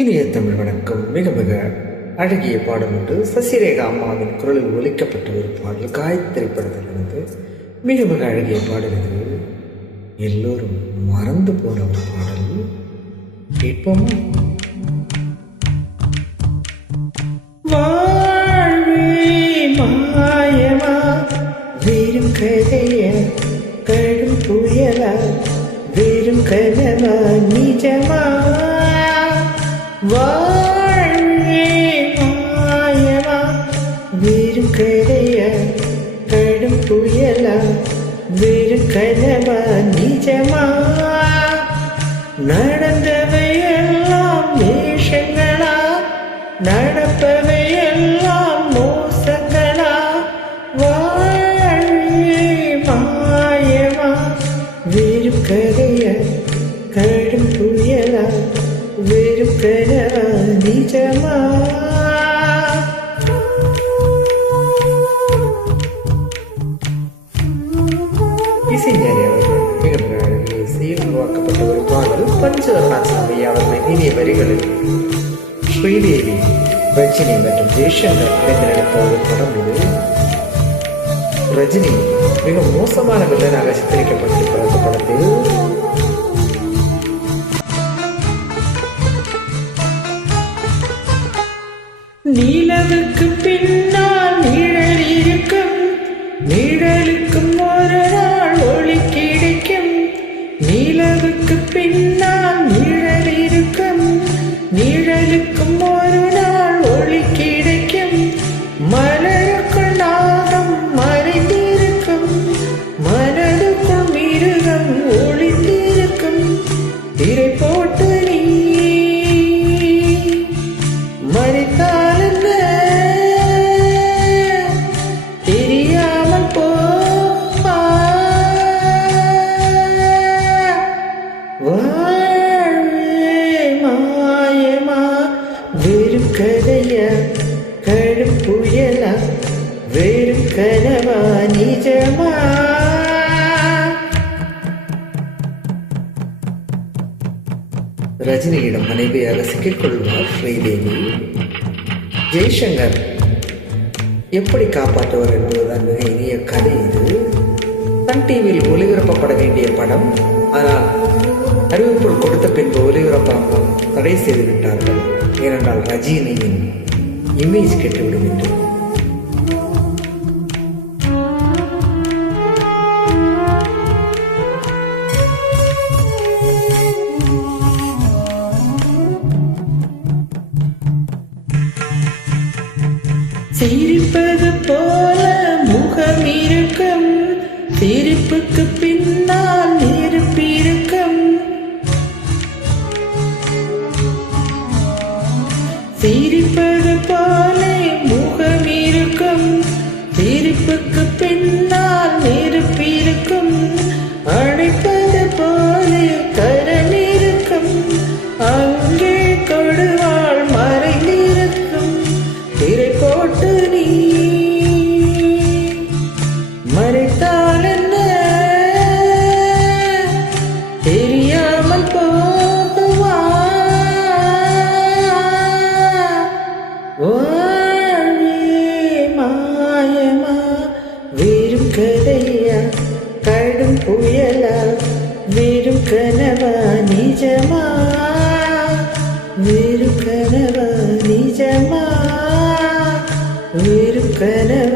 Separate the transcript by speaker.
Speaker 1: இனிய தமிழ் வணக்கம். மிக மிக அழகிய பாடம் ஒன்று சசிரேகா அம்மாவின் குரலில் ஒலிக்கப்பட்ட ஒரு பாடல் காய் படத்திலிருந்து. மிக மிக அழகிய பாடல் இது. எல்லோரும் மறந்து போன ஒரு பாடல். கேட்போமா? வாழ்வே மாயமா வெறும் கதைய கடும் புயலா வெறும் கனவா நீ புயலா வேறு கனவா நிஜமா நடந்தவையெல்லாம் வேஷங்களா நடப்பவையெல்லாம் மோசங்களா? வாழ்வே மாயமா? வேறு கதைய கடும் புயலா வேறு கனவா நிஜமா பாடல் பஞ்சு அவர்கள் இனிய வரிகளில் ஸ்ரீதேவி ரஜினி மற்றும் ஜெய்சங்கர் இணைந்து நடித்த ஒரு படம் இது ரஜினி மிக மோசமான வில்லனாக சித்தரிக்கப்பட்டிருக்கிற இந்த படத்தில் நீலவுக்கு பின்னால் நிழல் இருக்கும் நிழலுக்கும் ஒரு நாள் ஒளி கிடைக்கும் நீலவுக்கு பின்னால் கதையா கடும் புயலா வெறும் கனவா நிஜமா? ரஜினியிடம் மனைவியாக சிக்கிக்கொள்வார் ஸ்ரீதேவி. ஜெய்சங்கர் எப்படி காப்பாற்றுவார் என்பதுதான் மிக இனிய கதை இது. சன் டிவியில் ஒளிபரப்பப்பட வேண்டிய படம் ஆனால் அறிவிப்பு கொடுத்த பின்பு ஒளிபரப்பாக தடை செய்து விட்டார்கள். ஏனென்றால் ரஜினியின் இமேஜ் கெட்டுவிடும் என்று. சிரிப்பது போல முகம் இருக்கும். சிரிப்புக்கு பின்னால் நெருப்பிருக்கும் சிரிப்பது பாலை முகமிருக்கும். இருக்கும் பின்னால் நெருப்பு நிஜமா வெறும் கனவா நிஜமா